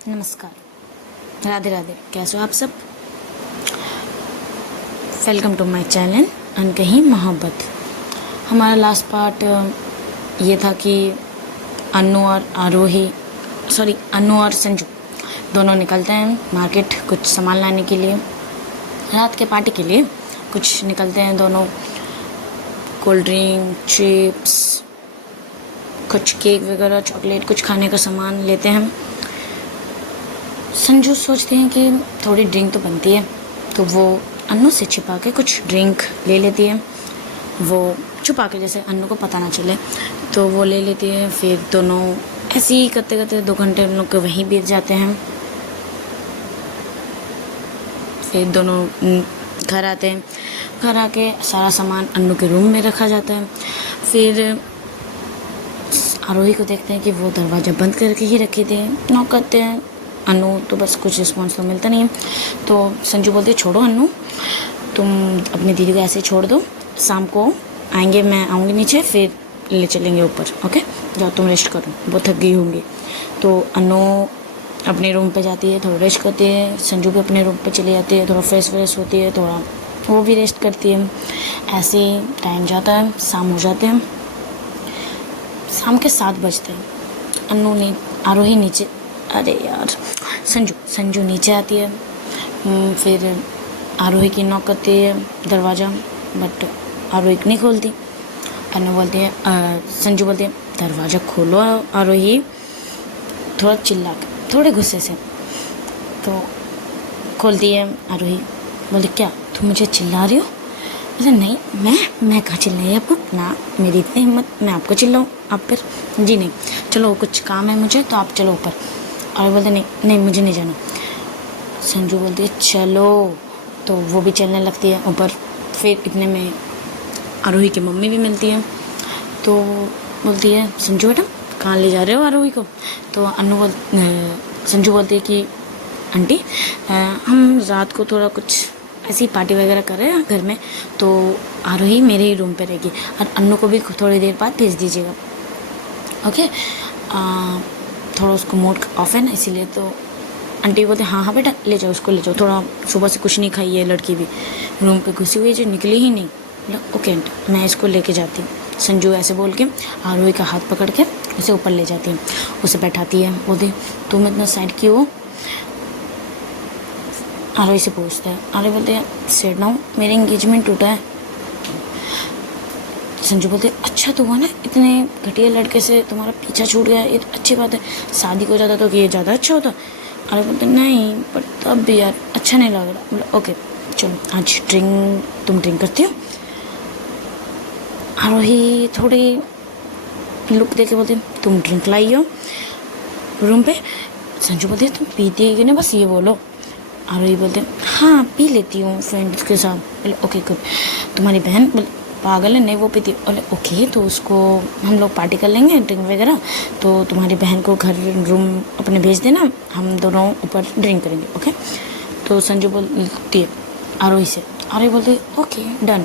नमस्कार, राधे राधे। कैसे हो आप सब? वेलकम टू माय चैनल अनकही मोहब्बत। हमारा लास्ट पार्ट ये था कि अन्नू और संजू दोनों निकलते हैं मार्केट कुछ सामान लाने के लिए, रात के पार्टी के लिए कुछ निकलते हैं दोनों। कोल्ड ड्रिंक, चिप्स, कुछ केक वगैरह, चॉकलेट, कुछ खाने का सामान लेते हैं। संजू सोचते हैं कि थोड़ी ड्रिंक तो बनती है, तो वो अन्नू से छिपा के कुछ ड्रिंक ले लेती है। वो छुपा के, जैसे अन्नू को पता ना चले, तो वो ले लेती है। फिर दोनों ऐसे ही करते करते 2 घंटे उन लोग के वहीं बीत जाते हैं। फिर दोनों घर आते हैं। घर आके सारा सामान अन्नू के रूम में रखा जाता है। फिर आरोही को देखते हैं कि वो दरवाज़ा बंद करके ही रखी थी। नॉक करते हैं। अन्नू तो बस कुछ रिस्पॉन्स तो मिलता नहीं है। तो संजू बोलती है, छोड़ो अन्नू, तुम अपनी दीदी को ऐसे छोड़ दो, शाम को आएंगे, मैं आऊँगी नीचे, फिर ले चलेंगे ऊपर। ओके, जाओ तुम रेस्ट करो, बहुत थक गई होंगी। तो अन्नू अपने रूम पे जाती है, थोड़ा रेस्ट करती है। संजू भी अपने रूम पे चली जाती है, थोड़ा फ्रेश होती है, थोड़ा वो भी रेस्ट करती है। ऐसे ही टाइम जाता है, शाम हो जाते हैं। शाम के 7 बजते हैं। अन्नू ने आरोही नीचे, अरे यार, संजू नीचे आती है। फिर आरोही की नॉक करती है दरवाज़ा, बट आरोही नहीं खोलती। अन्नू बोलती है, संजू बोलती है, दरवाज़ा खोलो आरोही, थोड़ा चिल्ला के, थोड़े गुस्से से। तो खोलती है आरोही। बोलती, क्या तुम मुझे चिल्ला रही हो? बोले, नहीं, मैं कहाँ चिल्लाई आपको ना, मेरी इतनी हिम्मत, मैं आपको चिल्लाऊँ आप पर? जी नहीं, चलो कुछ काम है मुझे, तो आप चलो ऊपर। और बोलते, नहीं मुझे नहीं जाना। संजू बोलती है, चलो। तो वो भी चलने लगती है ऊपर। फिर इतने में आरोही की मम्मी भी मिलती है। तो बोलती है, संजू बेटा कहाँ ले जा रहे हो आरोही को? तो संजू बोलती है कि आंटी, हम रात को थोड़ा कुछ ऐसी पार्टी वगैरह कर रहे हैं घर में, तो आरोही मेरे ही रूम पे रहेगी, और अन्नू को भी थोड़ी देर बाद भेज दीजिएगा। ओके, थोड़ा उसको मूड ऑफ है ना, इसीलिए। तो आंटी बोलते, हाँ बेटा ले जाओ, उसको ले जाओ, थोड़ा सुबह से कुछ नहीं खाई है लड़की भी, रूम पे घुसी हुई है, जो निकली ही नहीं। ओके आंटी, मैं इसको लेके जाती हूँ। संजू ऐसे बोल के आरोही का हाथ पकड़ के उसे ऊपर ले जाती है, उसे बैठाती है। बोलती, तुम इतना साइड क्यों हो? आरोही से पूछता है। आरोही बोलते हैं, सेड नाउ, मेरी एंगेजमेंट टूटा है। संजू बोलते, अच्छा तो हुआ ना, इतने घटिया लड़के से तुम्हारा पीछा छूट गया, ये तो अच्छी बात है, शादी को जाता तो कि ये ज़्यादा अच्छा होता। अरे बोलते, नहीं पर तब भी यार अच्छा नहीं लग रहा। बोला, ओके चलो, आज तुम ड्रिंक करती हो? आरोही थोड़ी लुक दे के बोलती, तुम ड्रिंक लाई हो रूम पे? संजू बोलते, तुम पीती है कि नहीं, बस ये बोलो। आरोही बोलते, हाँ पी लेती हूँ फ्रेंड्स के साथ। बोले, ओके गुड। तुम्हारी बहन? बोले, पागल है, नहीं वो पीती। बोले, ओके, तो उसको हम लोग पार्टी कर लेंगे ड्रिंक वगैरह, तो तुम्हारी बहन को घर रूम अपने भेज देना, हम दोनों ऊपर ड्रिंक करेंगे। ओके। तो संजू बोलती है आरोही से। आरोही बोलती है, ओके डन।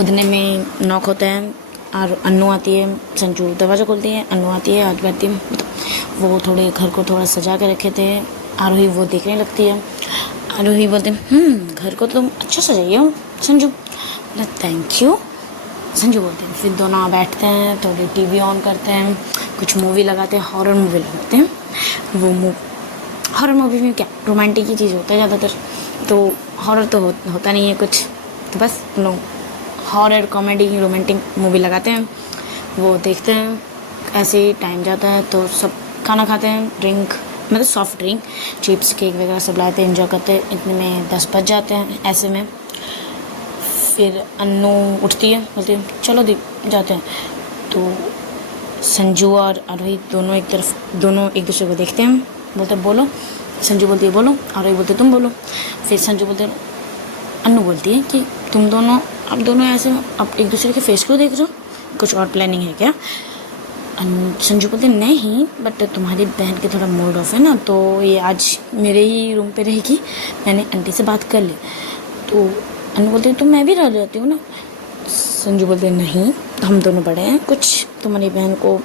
उतने में नॉक होता है और अन्नू आती है। संजू दरवाज़ा खोलती है, अन्नू आती है, हाथ बैठती है। वो थोड़े घर को थोड़ा सजा के रखे थे। आरोही वो देखने लगती है। आरोही बोलते हैं, घर को तुम अच्छा सजाई हो संजू। Thank you. संजू बोलते हैं। फिर दोनों बैठते हैं, थोड़ी टीवी ऑन करते हैं, कुछ मूवी लगाते हैं, हॉरर मूवी लगाते हैं। वो हॉरर मूवी में क्या रोमांटिक ही चीज़ होता है ज़्यादातर, तो हॉरर तो होता नहीं है कुछ, तो बस लोग हॉरर कॉमेडी रोमांटिक मूवी लगाते हैं, वो देखते हैं। ऐसे ही टाइम जाता है। तो सब खाना खाते हैं, ड्रिंक मतलब सॉफ्ट ड्रिंक, चिप्स, केक वगैरह सब लाते हैं, एंजॉय करते हैं। इतने में 10 बज जाते हैं। ऐसे में फिर अन्नू उठती है, बोलती है, चलो जाते हैं। तो संजू और आरोही दोनों एक दूसरे को देखते हैं। बोलते बोलो। संजू बोलती है बोलो, आरोही बोलते तुम बोलो। फिर संजू बोलते, अन्नू बोलती है कि तुम दोनों अब दोनों ऐसे अब एक दूसरे के फेस क्यों देख रहे हो, कुछ और प्लानिंग है क्या? संजू बोलते, नहीं बट तुम्हारी बहन के थोड़ा मूड ऑफ है ना, तो ये आज मेरे ही रूम पे रहेगी, मैंने आंटी से बात कर ली। तो अन्नू बोलते, तो मैं भी रह जाती हूँ ना। संजू बोलते, नहीं हम दोनों बड़े हैं, कुछ तुम्हारी बहन को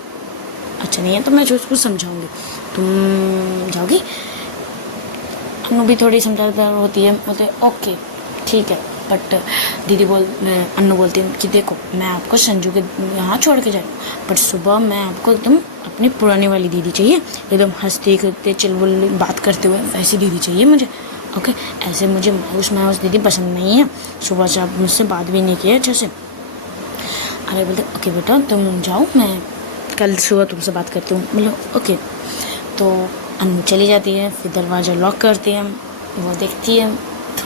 अच्छा नहीं है तो मैं उसको समझाऊंगी, तुम समझाओगी? अन्नू भी थोड़ी समझदार होती है, बोलते ओके ठीक है, बट अन्नू बोलती है कि देखो मैं आपको संजू के यहाँ छोड़ के जाऊँ, बट सुबह मैं आपको एकदम अपनी पुरानी वाली दीदी चाहिए, एकदम हंसते खेलते चिलबुल बात करते हुए वैसी दीदी चाहिए मुझे। ओके, ऐसे मुझे मायूस दीदी पसंद नहीं है, सुबह से आप मुझसे बात भी नहीं किया अच्छे से। अरे बोलते ओके बेटा तुम जाओ, मैं कल सुबह तुमसे बात करती हूँ। बोलो ओके। तो अन्नू चली जाती है, फिर दरवाज़ा लॉक करती है, वो देखती है,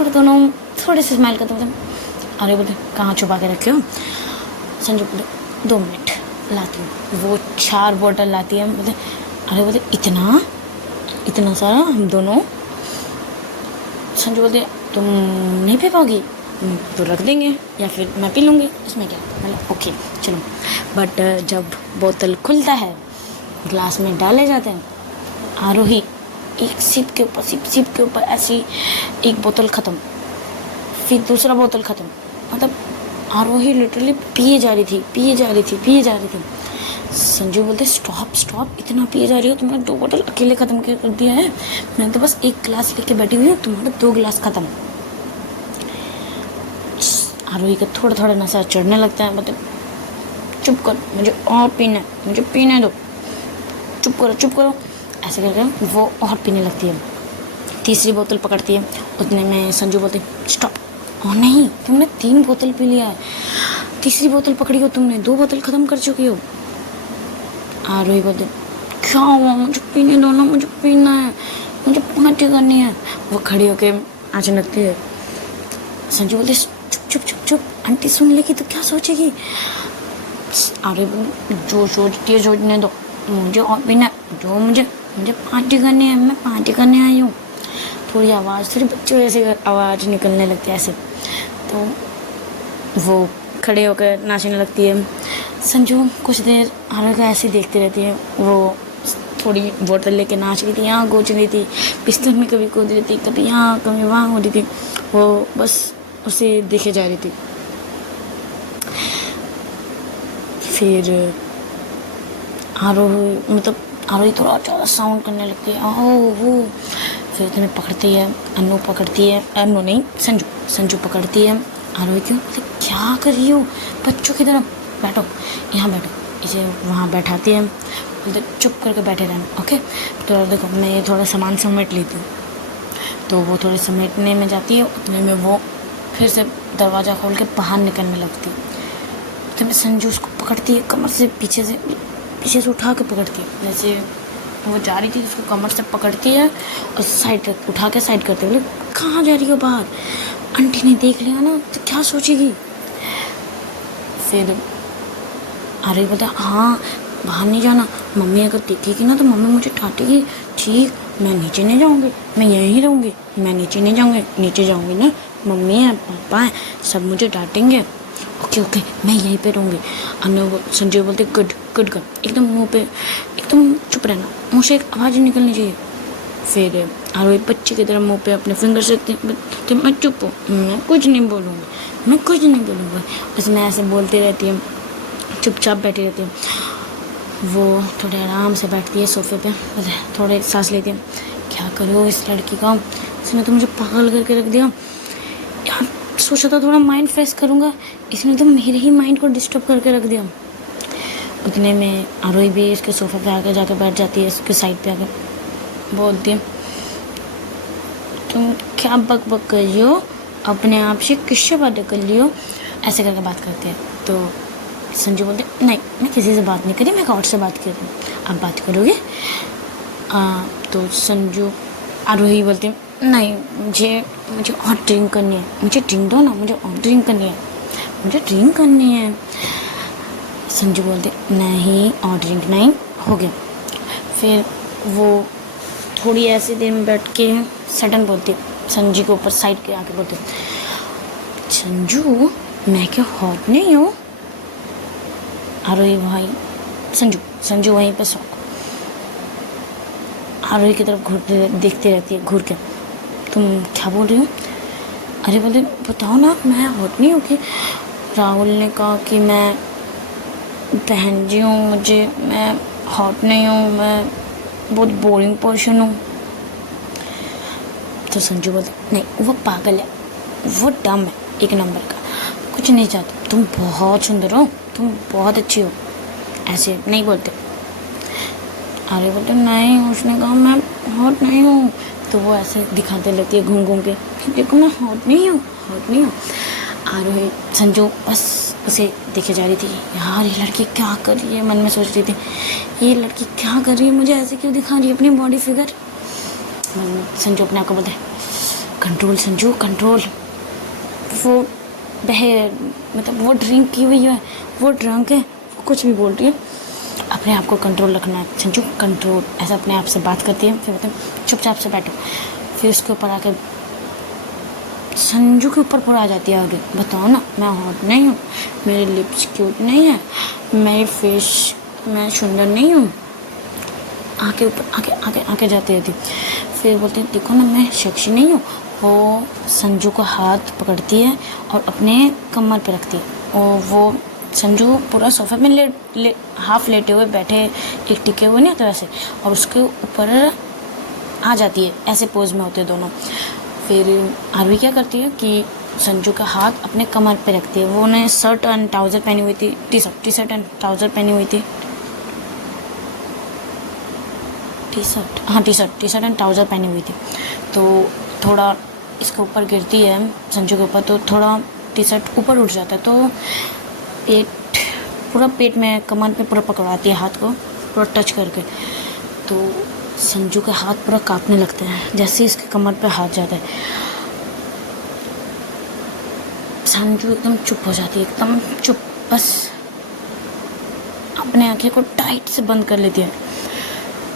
दोनों थोड़े से स्माइल करते हैं। अरे बोलते कहाँ छुपा के रखे हो? संजू बोलते 2 मिनट लाती हूँ। वो 4 बोतल लाती है। बोलते अरे बोलते इतना सारा हम दोनों? संजू बोलते तुम नहीं पी पाओगी तो रख देंगे या फिर मैं पी लूँगी, इसमें क्या? मतलब ओके चलो। बट जब बोतल खुलता है, ग्लास में डाले जाते हैं, आरोही एक सिप के ऊपर ऐसी एक बोतल ख़त्म, फिर दूसरा बोतल ख़त्म। मतलब आरोही लिटरली पिए जा रही थी। संजू बोलते स्टॉप, इतना पिए जा रही हो? तुमने 2 बोतल अकेले ख़त्म कर दिया है, मैं तो बस 1 गिलास लेके बैठी हुई हूँ, तुम्हारा 2 गिलास ख़त्म। आरोही का थोड़ा नशा चढ़ने लगता है। मतलब चुप कर, मुझे और पीना है, मुझे पीने दो, चुप करो। ऐसे करके वो और पीने लगती है। तीसरी बोतल पकड़ती है, उतने में संजू बोलते स्टॉप। और नहीं, तुमने 3 बोतल पी लिया है, तीसरी बोतल पकड़ी हो तुमने, 2 बोतल ख़त्म कर चुकी हो। आरोही बोलते क्या हुआ? मुझे पीने दो ना, मुझे पीना है, मुझे पार्टी करनी है। वो खड़ी होके नाचने लगती है। संजू बोलते चुप, आंटी सुन लेगी तो क्या सोचेगी? अरे जो सोचती है सोचने दो, मुझे और पीना, जो मुझे पार्टी करनी है, मैं पार्टी करने आई हूँ। थोड़ी बच्चों जैसी आवाज़ निकलने लगती है ऐसे। तो वो खड़े होकर नाचने लगती है। संजू कुछ देर आरोही का ऐसे देखती रहती है। वो थोड़ी बोतल लेके नाच रही थी, यहाँ कूद रही थी, बिस्तर में कभी कूद रही थी, कभी यहाँ कभी वहाँ हो रही थी। वो बस उसे देखे जा रही थी। फिर आरोही थोड़ा ज़्यादा साउंड करने लगती है, वो फिर तुम्हें पकड़ती है, अन्नू नहीं संजू पकड़ती है आरोही क्यों? क्या कर रही हो? बच्चों की तरह बैठो, यहाँ बैठो। इसे वहाँ बैठाती है, बोलते चुप करके बैठे रहना, ओके। तो देखो मैं ये थोड़ा सामान समेट लेती हूँ। तो वो थोड़े समेटने में जाती है, उतने में वो फिर से दरवाज़ा खोल के बाहर निकलने लगती है। तो मैं संजू उसको पकड़ती है, कमर से पीछे से उठा के पकड़ती है। जैसे वो जा रही थी उसको कमर से पकड़ती है और साइड उठा के साइड करते बोले कहाँ जा रही हो? बाहर, आंटी ने देख लिया ना तो क्या सोचेगी? फिर अरे बता हाँ बाहर नहीं जाना, मम्मी अगर देखेगी ना तो मम्मी मुझे डांटेगी। ठीक, मैं नीचे नहीं जाऊँगी, मैं यहीं रहूँगी, मैं नीचे नहीं जाऊँगी, नीचे जाऊँगी ना मम्मी है पापा है सब मुझे डांटेंगे। ओके मैं यहीं पे रहूँगी। संजय बोलते गुड, एकदम मुंह पे एकदम चुप रहना, मुँह से एक आवाज़ निकलनी चाहिए। फिर आरोही बच्चे की तरह मुँह पे अपने फिंगर से तो मैं चुप हूँ, मैं कुछ नहीं बोलूँगी। उसमें ऐसे बोलती रहती है, चुपचाप बैठी रहती है। वो थोड़े आराम से बैठती है सोफे पे, थोड़े सांस लेती है। क्या करो इस लड़की का, इसने तो मुझे पागल करके रख दिया यार। सोचा था थोड़ा माइंड फ्रेश करूँगा, इसने तो मेरे ही माइंड को डिस्टर्ब करके रख दिया। उतने में आरोही भी इसके सोफे पे आके जाके बैठ जाती है, इसके साइड पे आके बोलती है तुम क्या बक कर रही हो, अपने आप से किससे बातें कर रही हो? ऐसे करके बात करती है। तो संजू बोलते नहीं मैं किसी से बात नहीं करी, मैं गॉड से बात कर रही हूँ, आप बात करोगे? तो संजू आरोही बोलती नहीं मुझे और ड्रिंक करनी है, मुझे ड्रिंक दो ना, मुझे और ड्रिंक करनी है। संजू बोलते नहीं और ड्रिंक नहीं, हो गया। फिर वो थोड़ी ऐसी देर में बैठ के सडन बोलती संजू के ऊपर साइड के आके बोलती संजू मैं क्या हॉट नहीं हूँ? आरोही भाई संजू वहीं पे शौक आरोही की तरफ देखती रहती है घूर के। तुम क्या बोल रही हो? अरे बोले बताओ ना, मैं हॉट नहीं हूँ कि राहुल ने कहा कि मैं बहन जी हूँ, मैं हॉट नहीं हूँ, मैं बहुत बोरिंग पर्सन हूँ। तो संजू बोलते नहीं वो पागल है, वो डम है एक नंबर का, कुछ नहीं चाहता, तुम बहुत सुंदर हो, तुम बहुत अच्छी हो, ऐसे नहीं बोलते। आर्य बोलते नहीं, उसने कहा मैं हॉट नहीं हूँ। तो वो ऐसे दिखाते रहती है घूम घूम के, देखो मैं हॉट नहीं हूँ, हॉट नहीं हूँ। आरोही संजू बस उसे देखे जा रही थी, यार ये लड़की क्या कर रही है, मन में सोच रही थी ये लड़की क्या कर रही है, मुझे ऐसे क्यों दिखा रही है अपनी बॉडी फिगर। संजू अपने आप को बोलते कंट्रोल संजू कंट्रोल, वो मतलब वो ड्रिंक की हुई है, वो ड्रंक है, वो कुछ भी बोल रही है, अपने आप को कंट्रोल रखना है संजू कंट्रोल, ऐसा अपने आप से बात करती है। फिर बोलते चुपचाप से बैठो। फिर उसके ऊपर आके संजू के ऊपर पूरा आ जाती है आगे, बताओ ना मैं हॉट नहीं हूँ, मेरे लिप्स क्यूट नहीं है, मेरी फेस मैं सुंदर नहीं हूँ, आगे ऊपर आगे आगे आगे जाती रहती। फिर बोलती है देखो ना मैं सेक्सी नहीं हूँ। वो संजू को हाथ पकड़ती है और अपने कमर पे रखती है और वो संजू पूरा सोफे में हाफ लेटे हुए बैठे, एक टिके हुए नहीं तो ऐसे, और उसके ऊपर आ जाती है, ऐसे पोज में होते दोनों। फिर आरवी क्या करती है कि संजू का हाथ अपने कमर पे रखती है। वो उन्हें शर्ट एंड ट्राउज़र पहनी हुई थी, टी शर्ट एंड ट्राउज़र पहनी हुई थी, टी शर्ट एंड ट्राउज़र पहनी हुई थी। तो थोड़ा इसके ऊपर गिरती है संजू के ऊपर, तो थोड़ा टी शर्ट ऊपर उठ जाता है, तो पेट में कमर पे पूरा पकड़ाती है हाथ को, पूरा टच करके। तो संजू के हाथ पूरा कांपने लगते हैं जैसे ही इसके कमर पे हाथ जाता है। संजू एकदम चुप हो जाती है, एकदम चुप, बस अपने आंखें को टाइट से बंद कर लेती है।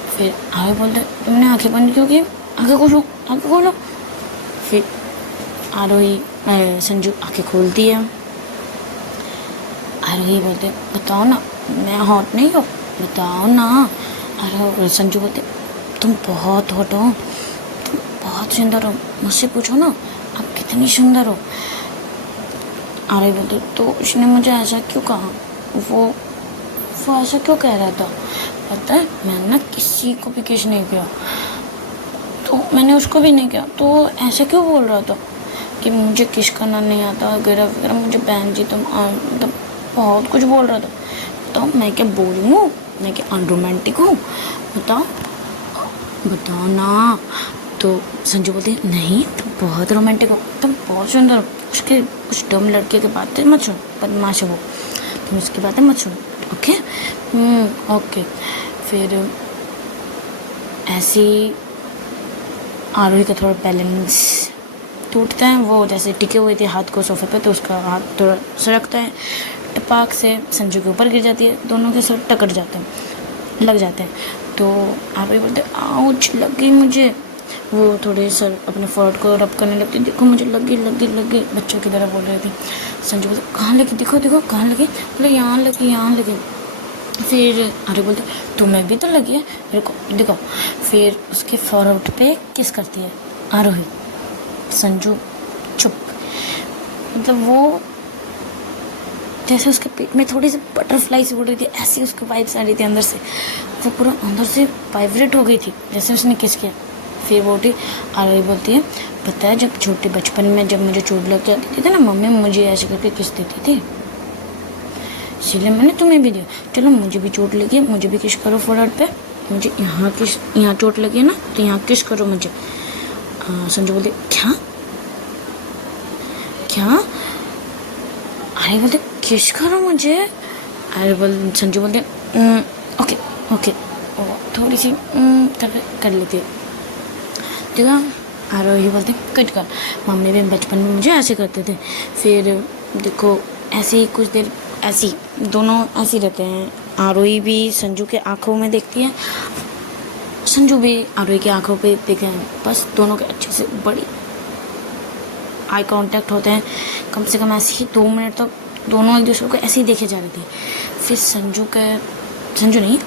फिर आगे बोलते तुमने आंखें बंद क्यों की, आगे खोलो। फिर आरोही संजू आंखें खोलती है। आरोही बोलते बताओ ना मैं हॉट नहीं हूँ, बताओ ना। आरोही संजू बोलते तुम बहुत हॉट हो, तुम बहुत सुंदर हो, मुझसे पूछो ना आप कितनी सुंदर हो। आरोही बोलते तो उसने मुझे ऐसा क्यों कहा, वो ऐसा क्यों कह रहा था, पता है मैंने ना किसी को भी किस नहीं किया, तो मैंने उसको भी नहीं किया, तो ऐसे क्यों बोल रहा था कि मुझे किस करना नहीं आता वगैरह वगैरह, मुझे बहन जी तुम मतलब बहुत कुछ बोल रहा था। तो मैं क्या बोलूँ, मैं क्या अनरोमांटिक हूँ, बताओ ना। तो संजू बोलती नहीं तुम बहुत रोमांटिक हो, तुम बहुत सुंदर हो, उसके उस डम लड़के की बातें मत सुनो, बदमाश है वो, तुम उसकी बातें मत सुनो, ओके। ओके। फिर ऐसी आरोही का थोड़ा बैलेंस टूटता है, वो जैसे टिके हुए थे हाथ को सोफे पे, तो उसका हाथ थोड़ा सरकता है, टपाक से संजू के ऊपर गिर जाती है, दोनों के सर टकरा जाते हैं, लग जाते हैं। तो आरोही बोलते आउच लग गई मुझे, वो थोड़े सर अपने फोर्ड को रब करने लगती, देखो मुझे लग गई, बच्चों की तरह बोल रही थी। संजू बोलते कहाँ लगी, देखो कहाँ लगी, बोले यहाँ लगी। फिर आरोही बोलते तुम्हें भी तो लगी है, देखो। फिर उसके फोरहेड पे किस करती है आरोही। संजू चुप, मतलब वो जैसे उसके पेट में थोड़ी सी बटरफ्लाई सी उड़ रही थी, ऐसी उसको वाइब्स आ रही थी अंदर से, वो पूरा अंदर से वाइब्रेट हो गई थी जैसे उसने किस किया। फिर वो उठी, आरोही बोलती है पता है जब छोटे बचपन में जब मुझे चोट लग जाती थी ना, मम्मी मुझे ऐसे करके किस देती थी, इसलिए मैंने तुम्हें भी दिया, चलो मुझे भी चोट लगी है, मुझे भी किस करो फोरहेड पे, मुझे यहाँ चोट लगी है ना, तो यहाँ किस करो मुझे। संजू बोलते क्या अरे बोलते किस करो मुझे। अरे संजू बोलते ओके थोड़ी सी कर लेती है, ठीक है। आरोही बोलते कट कर, मम्मी भी बचपन में मुझे ऐसे करते थे। फिर देखो ऐसे ही कुछ देर ऐसी दोनों ऐसे रहते हैं, आरोही भी संजू के आंखों में देखती है, संजू भी आरोही की आंखों पे देखे हैं, बस दोनों के अच्छे से बड़ी आई कांटेक्ट होते हैं, कम से कम ऐसे ही 2 मिनट तक दोनों एक दूसरे को ऐसे ही देखे जा रहे थे। फिर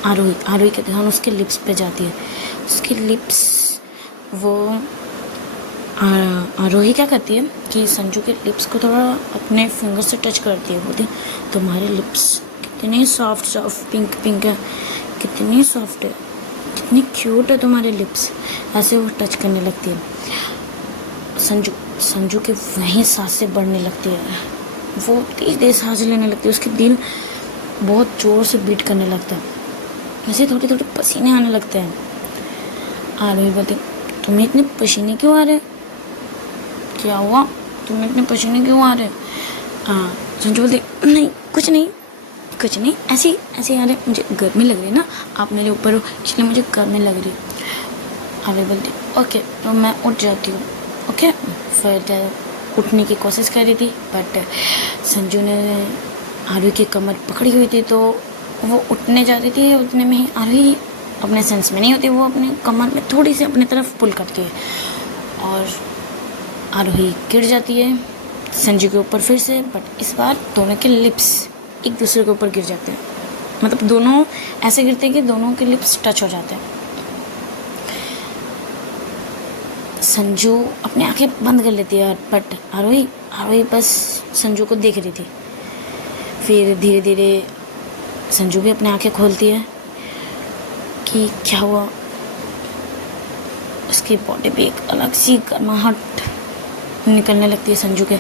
आरोही के ध्यान उसके लिप्स पे जाती है, उसके लिप्स, वो आरोही क्या करती है कि संजू के लिप्स को थोड़ा अपने फिंगर से टच करती है, बोलती तुम्हारे लिप्स कितने सॉफ्ट पिंक है, कितनी सॉफ्ट है, कितनी क्यूट है तुम्हारे लिप्स, ऐसे वो टच करने लगती है। संजू संजू के वहीं सांसें बढ़ने लगती है, वो तेज तेज सांसें लेने लगती है, उसके दिल बहुत ज़ोर से बीट करने लगता है, ऐसे थोड़े थोड़े पसीने आने लगते हैं। आरोही बोलती, तुम्हें इतने पसीने क्यों आ रहे? क्या हुआ, तुम्हें इतने पसीने क्यों आ रहे? संजू बोलती, नहीं कुछ नहीं, कुछ नहीं, ऐसे ऐसे आ रहे, मुझे गर्मी लग रही है ना, आप मेरे ऊपर हो इसलिए मुझे गर्मी लग रही है। आरोही बोलती, ओके तो मैं उठ जाती हूँ। ओके, फिर उठने की कोशिश कर रही थी, बट संजू ने आरोही की कमर पकड़ी हुई थी, तो वो उठने जा रही थी, उतने में ही आरोही अपने सेंस में नहीं होती, वो अपने कमर में थोड़ी सी अपनी तरफ पुल करती है और आरोही गिर जाती है संजू के ऊपर फिर से, बट इस बार दोनों के लिप्स एक दूसरे के ऊपर गिर जाते हैं, मतलब दोनों ऐसे गिरते हैं कि दोनों के लिप्स टच हो जाते हैं। संजू अपनी आंखें बंद कर लेती है, बट आरोही बस संजू को देख रही थी। फिर धीरे धीरे संजू भी अपनी आंखें खोलती है कि क्या हुआ, उसकी बॉडी पे एक अलग सी गर्माहट निकलने लगती है संजू के,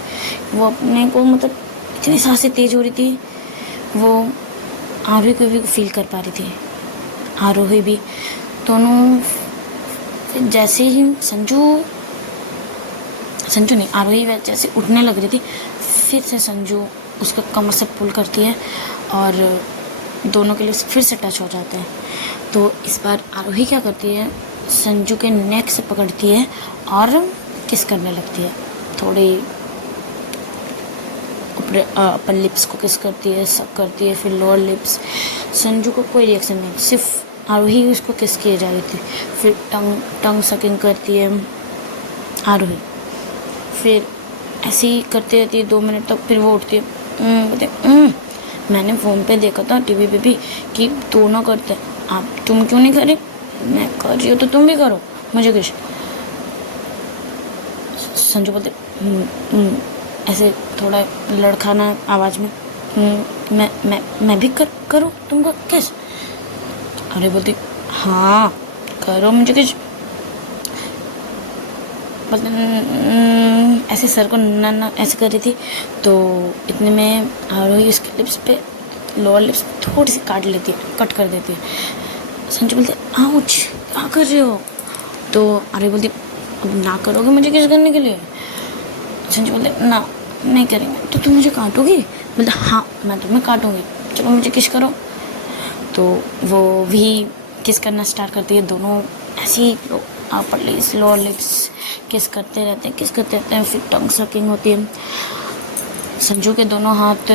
वो अपने को मतलब इतनी सांसें तेज हो रही थी, वो आरोही को भी फील कर पा रही थी, आरोही भी, दोनों। फिर जैसे ही संजू नहीं आरोही जैसे उठने लग रही थी, फिर से संजू उसका कमर से पुल करती है और दोनों के लिए फिर से टच हो जाते हैं। तो इस बार आरोही क्या करती है, संजू के नेक से पकड़ती है और किस करने लगती है, थोड़ी अपर लिप्स को किस करती है, सक करती है, फिर लोअर लिप्स। संजू को कोई रिएक्शन नहीं, सिर्फ आरोही उसको किस किए जा रही थी। फिर टंग सकिंग करती है आरोही, फिर ऐसे ही करती रहती है 2 मिनट तक। फिर वो उठती है, बोलते मैंने फ़ोन पे देखा था, टीवी पे भी, कि दोनों करते हैं, आप तुम क्यों नहीं करे? मैं कर रही हूँ तो तुम भी करो, मुझे कुछ। संजू बोलते ऐसे थोड़ा लड़खाना आवाज़ में, मैं भी करूँ तुमको किस? अरे बोलती, हाँ करो मुझे कुछ। ऐसे सर को ना ऐसे कर रही थी, तो इतने में आरोही उसके लिप्स पे, लोअर लिप्स थोड़ी सी कट कर देती है। संजू बोलते, आउच क्या कर रहे हो? तो आरोही बोलती, अब ना करोगे मुझे किस करने के लिए? संजू बोलते, ना नहीं करेंगे। तो तुम मुझे काटोगी? बोलते, हाँ मैं तुम्हें काटूंगी, चलो मुझे किस करो। तो वो भी किस करना स्टार्ट करती है, दोनों ऐसे ही अपर लिप्स लोअर लिप्स किस करते रहते हैं। फिर टंग सकिंग होती है। संजू के दोनों हाथ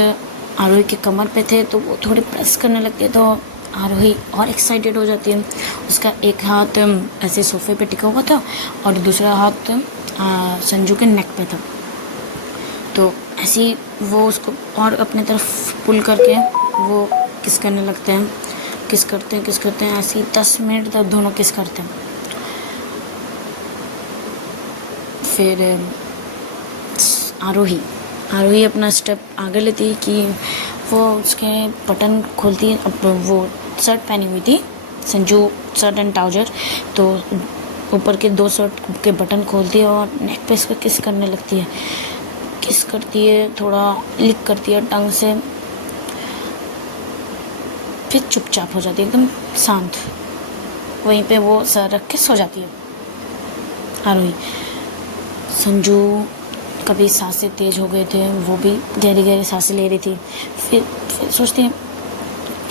आरोही के कमर पे थे, तो वो थोड़े प्रेस करने लगते हैं, तो आरोही और एक्साइटेड हो जाती है। उसका एक हाथ ऐसे सोफे पे टिका हुआ था और दूसरा हाथ संजू के नेक पे था, तो ऐसे ही वो उसको और अपने तरफ पुल करके वो किस करने लगते हैं, किस करते हैं ऐसे ही 10 मिनट तक दोनों किस करते हैं। फिर आरोही अपना स्टेप आगे लेती है कि वो उसके बटन खोलती है। अब वो शर्ट पहनी हुई थी संजू, शर्ट एंड ट्राउजर, तो ऊपर के 2 शर्ट के बटन खोलती है और नेक पे इसको किस करने लगती है, किस करती है, थोड़ा लिक करती है टंग से, फिर चुपचाप हो जाती है, एकदम शांत, वहीं पे वो सर रख के सो जाती है आरोही। संजू कभी सांसें तेज हो गए थे, वो भी गहरी गहरी सांसें ले रही थी। फिर सोचती है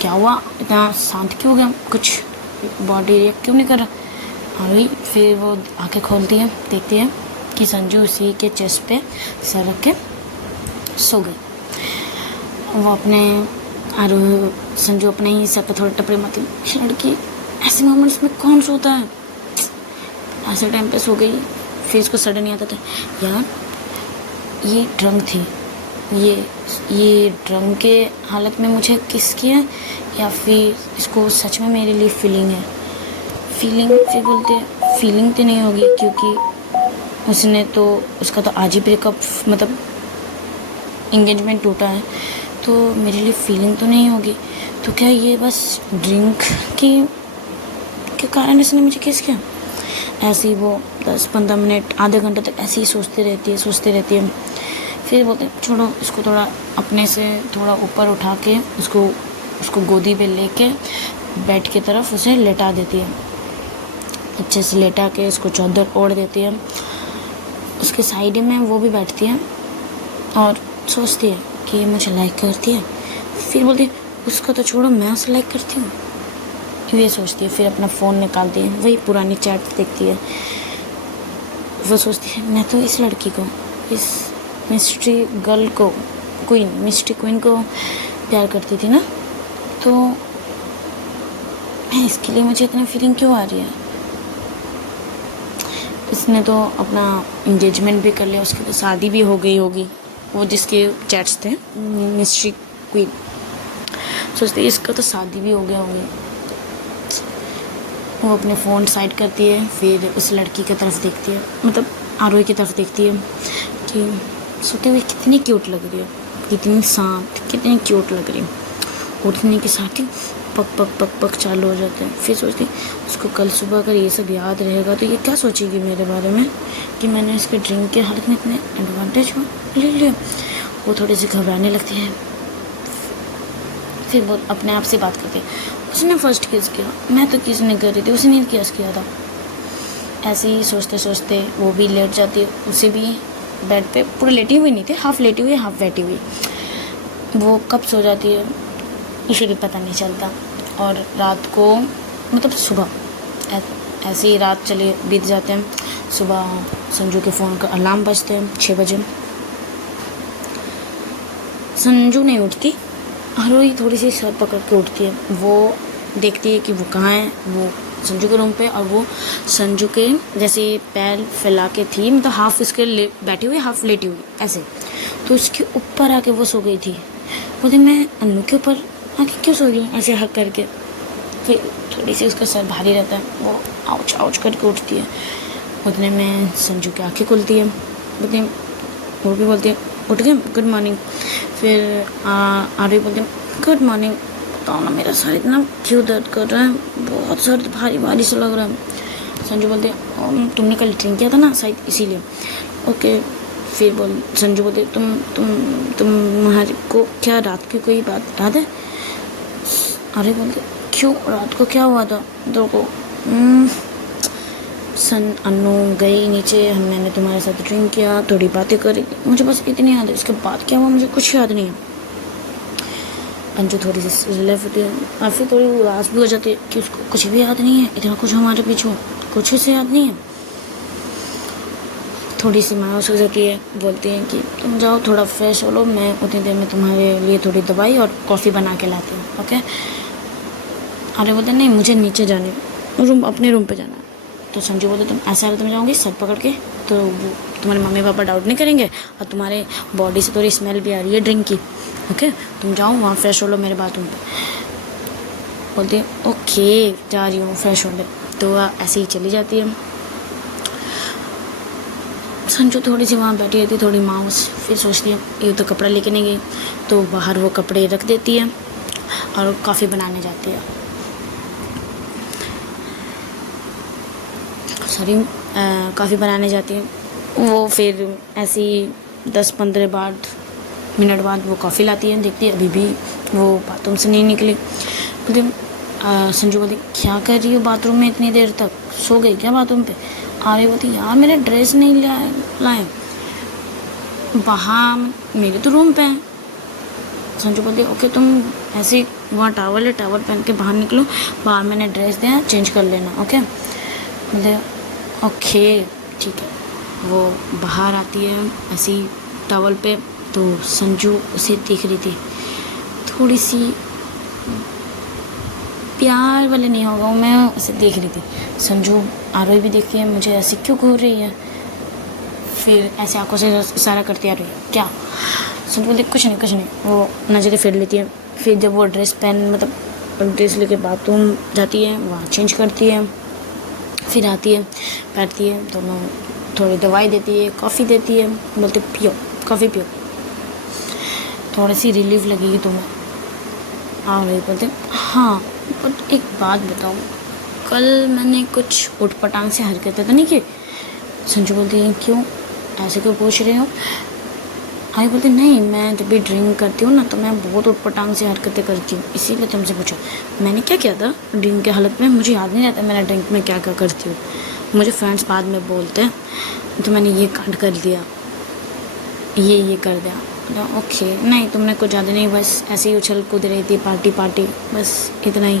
क्या हुआ, इतना शांत क्यों हो गया, कुछ बॉडी रिएक्ट क्यों नहीं कर रहा आरोही। फिर वो आंखें खोलती है, देखती है कि संजू उसी के चेस्ट पे सर रख के सो गई। वो संजू अपने ही सर पे थोड़े टपरे मारती, लड़की ऐसे मोमेंट्स में कौन सोता है, ऐसे टाइम पे सो गई। फिर इसको सडन याद आता है, यार ये ड्रंक थी, ये ड्रंक के हालत में मुझे किस किया, या फिर इसको सच में मेरे लिए फीलिंग है। फिर बोलते फीलिंग तो नहीं होगी, क्योंकि उसका तो आज ही ब्रेकअप, मतलब इंगेजमेंट टूटा है, तो मेरे लिए फीलिंग तो नहीं होगी। तो क्या ये बस ड्रिंक के कारण इसने मुझे किस किया? ऐसे ही वो 10-15 मिनट आधे घंटे तक ऐसे ही सोचती रहती है। फिर बोलते छोड़ो इसको, थोड़ा अपने से थोड़ा ऊपर उठा के उसको गोदी पे लेके बेड की तरफ उसे लेटा देती है। अच्छे से लेटा के उसको चादर ओढ़ देती है। उसके साइड में वो भी बैठती है और सोचती है कि ये मुझे लाइक करती है। फिर बोलती है उसको तो छोड़ो, मैं उसे लाइक करती हूँ, ये सोचती है। फिर अपना फ़ोन निकालती है, वही पुरानी चैट देखती है। वो सोचती है मैं तो इस लड़की को, इस मिस्ट्री गर्ल को, मिस्ट्री क्वीन को प्यार करती थी ना, तो मैं इसके लिए मुझे इतना फीलिंग क्यों आ रही है। इसने तो अपना इंगेजमेंट भी कर लिया, उसकी तो शादी भी हो गई होगी, वो जिसके चैट्स थे मिस्ट्री क्वीन। सोचती है इसका तो शादी भी हो गया होगी। वो अपने फ़ोन साइड करती है, फिर उस लड़की की तरफ देखती है, मतलब आरोही की तरफ देखती है कि सोते हुए कितनी क्यूट लग रही है, कितनी शांत, कितनी क्यूट लग रही है। उठने के साथ ही पक पक पक पक चालू हो जाते हैं। फिर सोचती उसको कल सुबह अगर ये सब याद रहेगा तो ये क्या सोचेगी मेरे बारे में कि मैंने इसके ड्रिंक के हालत में इतने एडवांटेज ले लिया। वो थोड़ी सी घबराने लगती है। फिर वो अपने आप से बात करती है उसने फर्स्ट किस किया, मैं तो किस नहीं कर रही थी, उसने किस किया था। ऐसे ही सोचते सोचते वो भी लेट जाती है, उसे भी बेड पे पूरे लेटी हुई नहीं थी, हाफ लेटी हुई हाफ बैठी हुई। वो कब सो जाती है उसे भी पता नहीं चलता। और रात को मतलब सुबह ऐसे ही रात चले बीत जाते हैं। सुबह संजू के फ़ोन का अलार्म बजते हैं 6 बजे। संजू नहीं उठती, आरोही थोड़ी सी सर पकड़ के उठती है। वो देखती है कि वो कहाँ है, वो संजू के रूम पे, और वो संजू के जैसे पैर फैला के थी, मतलब हाफ उसके बैठी हुई हाफ लेटी हुई ऐसे, तो उसके ऊपर आके वो सो गई थी। बोलती मैं अन्नू के ऊपर आके क्यों सो गई ऐसे हक करके। फिर थोड़ी सी उसका सर भारी रहता है, वो आउच आउच करके उठती है। उतने में संजू की आँखें खुलती है, बोलती वो भी बोलती है उठ गए, गुड मॉर्निंग। फिर आरोही बोलती है गुड मॉर्निंग, बताओ ना मेरा सर इतना क्यों दर्द कर रहा है, बहुत सर भारी भारी सा लग रहा है। संजू बोलते तुमने कल ड्रिंक किया था ना शायद इसीलिए। ओके। फिर संजू बोलते तुम्हारे को क्या रात की कोई बात याद है। अरे बोलते क्यों, रात को क्या हुआ था तो को अन्नू गई नीचे, मैंने तुम्हारे साथ ड्रिंक किया, थोड़ी बातें करी, मुझे बस इतनी याद है, उसके बाद क्या हुआ मुझे कुछ याद नहीं है। अंजू थोड़ी सी रिलीफ होती है और फिर थोड़ी उदास भी हो जाती है कि उसको कुछ भी याद नहीं है, इतना कुछ हमारे पीछे कुछ से याद नहीं है। थोड़ी सी मायूस हो जाती है, बोलती हैं कि तुम जाओ थोड़ा फ्रेश हो लो, मैं उतनी देर में तुम्हारे लिए थोड़ी दवाई और कॉफ़ी बना के लाती हूँ। ओके। अरे बोलते नहीं मुझे नीचे जाने, अपने रूम पे जाना है। तो संजू बोलते तुम ऐसे हालत में जाओगी सर पकड़ के तो वो तुम्हारे मम्मी पापा डाउट नहीं करेंगे, और तुम्हारे बॉडी से थोड़ी स्मेल भी आ रही है ड्रिंक की। ओके, तुम जाओ वहाँ फ्रेश हो लो मेरे बाथरूम पे। बोलती है ओके जा रही हूँ फ्रेश हो ले। तो ऐसे ही चली जाती है। संजू थोड़ी सी वहाँ बैठी रहती, थोड़ी माउस। फिर सोचती है ये तो कपड़ा लेके नहीं गई, तो बाहर वो कपड़े रख देती है और कॉफ़ी बनाने जाती है। कॉफ़ी बनाने जाती है वो। फिर ऐसे ही 10-15 मिनट बाद वो कॉफ़ी लाती है, देखती है अभी भी वो बाथरूम से नहीं निकली। बोलती संजू बोलती क्या कर रही हो बाथरूम में इतनी देर तक, सो गई क्या बाथरूम पे। आ रही बोलती यार मेरा ड्रेस नहीं लाए, वहाँ मेरे तो रूम पे है। संजू बोलती ओके तुम ऐसे वहाँ टावल है, टावल पहन के बाहर निकलो, बाहर मैंने ड्रेस दिया चेंज कर लेना। ओके बोलते ओके ठीक है। वो बाहर आती है ऐसी टावल पे, तो संजू उसे देख रही थी, थोड़ी सी प्यार वाले नहीं होगा, मैं उसे देख रही थी। संजू आरोही भी देखती है मुझे ऐसे क्यों घूर रही है, फिर ऐसे आंखों से इशारा करती आ रही है क्या। संजू बोलती कुछ नहीं, वो नज़रें फेर लेती है। फिर जब वो ड्रेस लेके बाथरूम जाती है, वहाँ चेंज करती है, फिर आती है बैठती है, दोनों थोड़ी दवाई देती है, कॉफ़ी देती है, बोलते पियो कॉफ़ी पियो, थोड़ी सी रिलीफ लगेगी तुम्हें। हाँ वही बोलते हाँ बट एक बात बताओ, कल मैंने कुछ उठपटांग से हरकतें तो नहीं की। संजू बोलती है क्यों, ऐसे क्यों पूछ रहे हो। आई बोलती नहीं, मैं जब भी ड्रिंक करती हूँ ना तो मैं बहुत उठपटांग से हरकतें करती हूँ, इसीलिए तुमसे पूछा। मैंने क्या किया था ड्रिंक के हालत में, मुझे याद नहीं रहता मैंने ड्रिंक में क्या क्या करती हूँ। मुझे फ्रेंड्स बाद में बोलते हैं तो मैंने ये कांड कर दिया, ये कर दिया। बोला, ओके नहीं तुमने कुछ ज़्यादा नहीं, बस ऐसे ही उछल कूद रही थी, पार्टी बस इतना ही।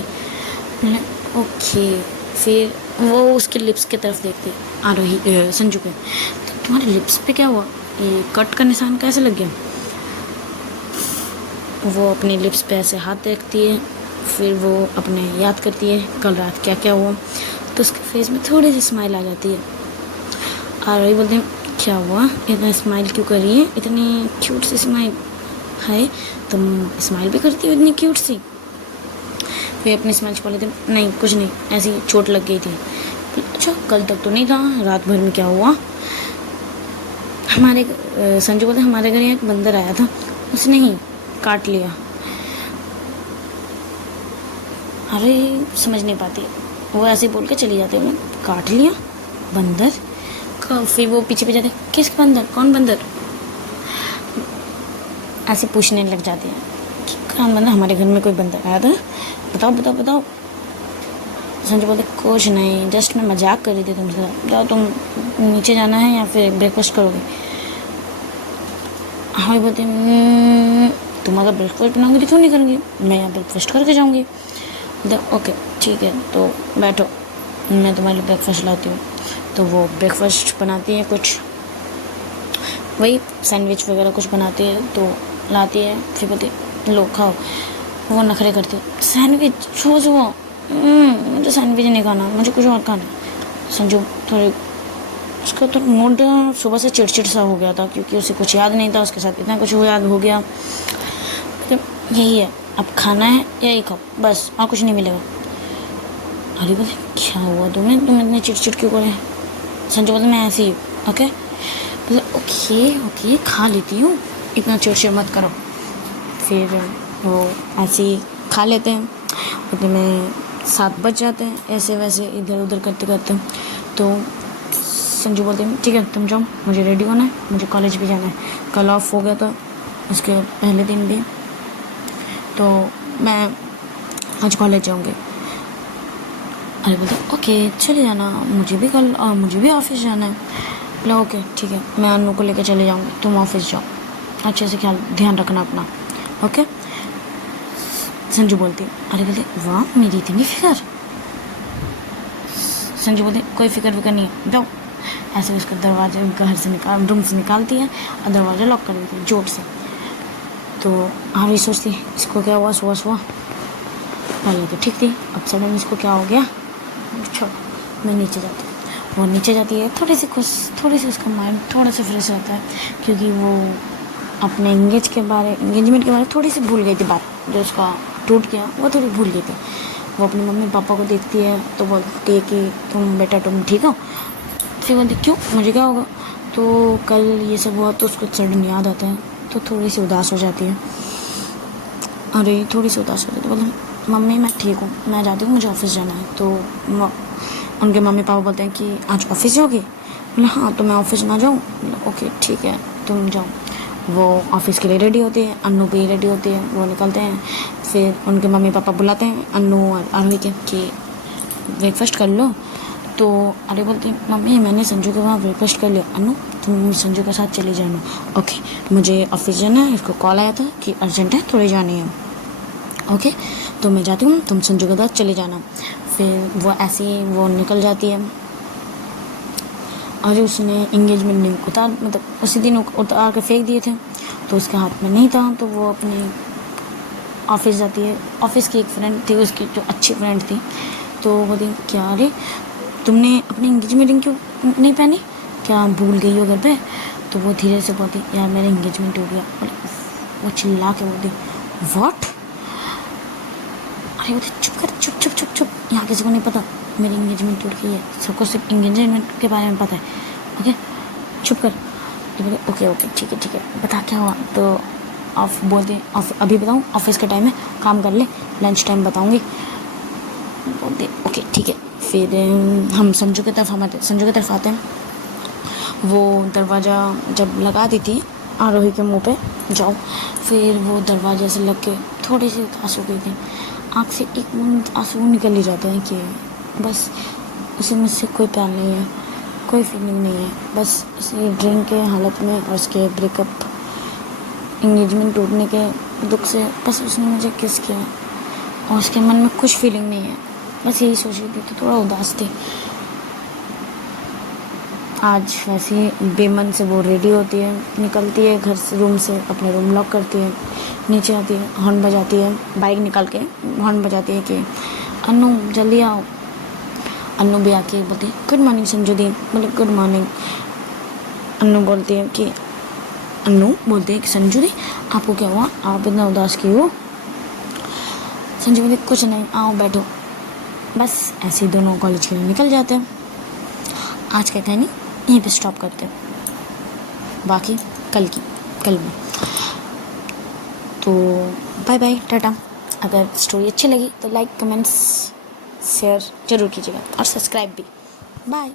बोला ओके। फिर वो उसके लिप्स की तरफ देखती आ रही संजू के, तो तुम्हारे लिप्स पे क्या हुआ, ये कट का निशान कैसे लग गया। वो अपने लिप्स पे ऐसे हाथ रखती है, फिर वो अपने याद करती है कल रात क्या क्या हुआ, तो उसके फेस में थोड़ी सी स्माइल आ जाती है। और वही बोलते हैं क्या हुआ, इतना स्माइल क्यों कर रही है, इतनी क्यूट सी स्माइल है, तुम स्माइल भी करती हो इतनी क्यूट सी। फिर अपनी स्माइल छुपा लेते, नहीं कुछ नहीं, ऐसी चोट लग गई थी। अच्छा कल तक तो नहीं था, रात भर में क्या हुआ। हमारे संजू बोलते हमारे घर यहाँ एक बंदर आया था, उसने ही काट लिया। अरे समझ नहीं पाती, वो ऐसे बोल के चली जाती है, काट लिया बंदर का। फिर वो पीछे जाते, किस बंदर, कौन बंदर, ऐसे पूछने लग जाती है कि कौन बंदर, हमारे घर में कोई बंदर आया था, बताओ। संजय बोलते कुछ नहीं, जस्ट मैं मजाक कर रही थी तुमसे, जाओ तुम नीचे जाना है या फिर ब्रेकफास्ट करोगे। हाँ बोलते तुम अगर ब्रेकफास्ट बनाओगी तो क्यों नहीं करूँगी, मैं यहाँ ब्रेकफास्ट करके जाऊँगी। ओके ठीक है तो बैठो, मैं तुम्हारे लिए ब्रेकफास्ट लाती हूँ। तो वो ब्रेकफास्ट बनाती है, कुछ वही सैंडविच वगैरह कुछ बनाती है तो लाती है। फिर बोलती लो खाओ। वो नखरे करती है, सैंडविच सुबह मुझे सैंडविच नहीं खाना, मुझे कुछ और खाना। संजू थोड़ी उसका तो मूड सुबह से चिड़चिड़ सा हो गया था, क्योंकि उसे कुछ याद नहीं था, उसके साथ इतना कुछ याद हो गया। तो यही है, अब खाना है यही खाओ बस, और कुछ नहीं मिलेगा। अरे बोले क्या हुआ तुम इतने चिड़चिड़ क्यों करे। संजू बोलते मैं ऐसे ही ओके। बोले ओके खा लेती हूँ, इतना चिड़चिड़ मत करो। फिर वो ऐसे ही खा लेते हैं, उतने में 7 बज जाते हैं, ऐसे वैसे इधर उधर करते। तो संजू बोलते हैं ठीक है तुम जाओ, मुझे रेडी होना है, मुझे कॉलेज भी जाना है। कल ऑफ हो गया था उसके पहले दिन भी, तो मैं आज कॉलेज जाऊँगी। अरे बोलते ओके चले जाना, मुझे भी ऑफिस जाना है। बोला ओके ठीक है, मैं अनु को लेकर चले जाऊँगी, तुम ऑफिस जाओ, अच्छे से ध्यान रखना अपना ओके। संजू बोलती अरे बोलते वाह मेरी इतनी फिक्र। संजू बोलती कोई फिक्र नहीं है, जाओ। ऐसे उसका दरवाजे घर से रूम से निकालती है और दरवाज़ा लॉक कर देती है जोर से। तो हाँ सोचती इसको क्या हुआ, सुबह पहले तो ठीक थी, अब सडन इसको क्या हो गया। छोड़ मैं नीचे जाती हूँ। वो नीचे जाती है, थोड़ी सी उसका माइंड थोड़ा सा फ्रेश रहता है, क्योंकि वो अपने एंगेजमेंट के बारे में थोड़ी सी भूल गई थी बात, जो उसका टूट गया वो थोड़ी भूल गई थी। वो अपनी मम्मी पापा को देखती है तो बोलती है कि तुम ठीक हो। फिर बोलती क्यों, मुझे क्या होगा। तो कल ये सब हुआ तो उसको सडन याद आता है, तो थोड़ी सी उदास हो जाती है। बोलते मम्मी मैं ठीक हूँ, मैं जाती हूँ, मुझे ऑफिस जाना है। तो उनके मम्मी पापा बोलते हैं कि आज ऑफिस जाओगे। बोला हाँ, तो मैं ऑफिस ना जाऊँ। ओके ठीक है तुम जाओ। वो ऑफिस के लिए रेडी होती है, अन्नू भी रेडी होती है, वो निकलते हैं। फिर उनके मम्मी पापा बुलाते हैं अन्नू और आरवी के कि ब्रेकफास्ट कर लो। तो अरे बोलती मम्मी मैंने संजू के वहाँ ब्रेकफास्ट कर लिया, अन्नू तुम संजू के साथ चले जाना। ओके मुझे ऑफिस जाना है, इसको कॉल आया था कि अर्जेंट है, थोड़ी जानी है। ओके तो मैं जाती हूँ, तुम संजू के साथ चले जाना। फिर वो ऐसे ही वो निकल जाती है। और उसने एंगेजमेंट रिंग उसी दिन उतार के फेंक दिए थे, तो उसके हाथ में नहीं था। तो वो अपने ऑफिस जाती है। ऑफिस की एक फ्रेंड थी उसकी, जो अच्छी फ्रेंड थी, तो वो बोली क्या अरे तुमने अपनी एंगेजमेंट रिंग क्यों नहीं पहनी, क्या भूल गई हो घर पे। तो वो धीरे से बोलती यार मेरा एंगेजमेंट हो गया। वो चिल्ला के बोलती व्हाट। अरे बोलती चुप, यहाँ किसी को नहीं पता मेरी एंगेजमेंट टूट गई है, सबको सिर्फ एंगेजमेंट के बारे में पता है। ओके चुप कर। ओके ठीक है बता क्या हुआ। तो ऑफ बोलते अभी बताऊँ, ऑफिस का टाइम है, काम कर ले, लंच टाइम बताऊँगी। बोलते ओके ठीक है। फिर हम संजू की तरफ आते हैं। वो दरवाज़ा जब लगा दी थी आरोही के मुंह पे जाओ, फिर वो दरवाजे से लग के थोड़ी सी उदास हो गई थी, आँख से एक बूंद आंसू निकल ही जाते हैं कि बस उसे मुझसे कोई प्यार नहीं है, कोई फीलिंग नहीं है, बस उसे ड्रिंक के हालत में और उसके ब्रेकअप इंगेजमेंट टूटने के दुख से बस उसने मुझे किस किया और उसके मन में कुछ फीलिंग नहीं है, बस यही सोच रही थी, तो थोड़ा उदास थी। आज वैसे बेमन से वो रेडी होती है, निकलती है घर से, रूम से, अपने रूम लॉक करती है, नीचे आती है, हॉर्न बजाती है, बाइक निकाल के हॉर्न बजाती है कि अन्नू जल्दी आओ। अन्नू भी आके बोलती गुड मॉर्निंग संजू दी, बोले गुड मॉर्निंग। अन्नू बोलती है कि संजू दी आपको क्या हुआ, आप इतना उदास क्यों हो? संजू बोलती कुछ नहीं, आओ बैठो। बस ऐसे ही दोनों कॉलेज के लिए निकल जाते हैं। आज का कहानी यहीं पे स्टॉप करते हैं, बाकी कल में। तो बाय बाय, टाटा। अगर स्टोरी अच्छी लगी तो लाइक, कमेंट्स, शेयर ज़रूर कीजिएगा और सब्सक्राइब भी। बाय।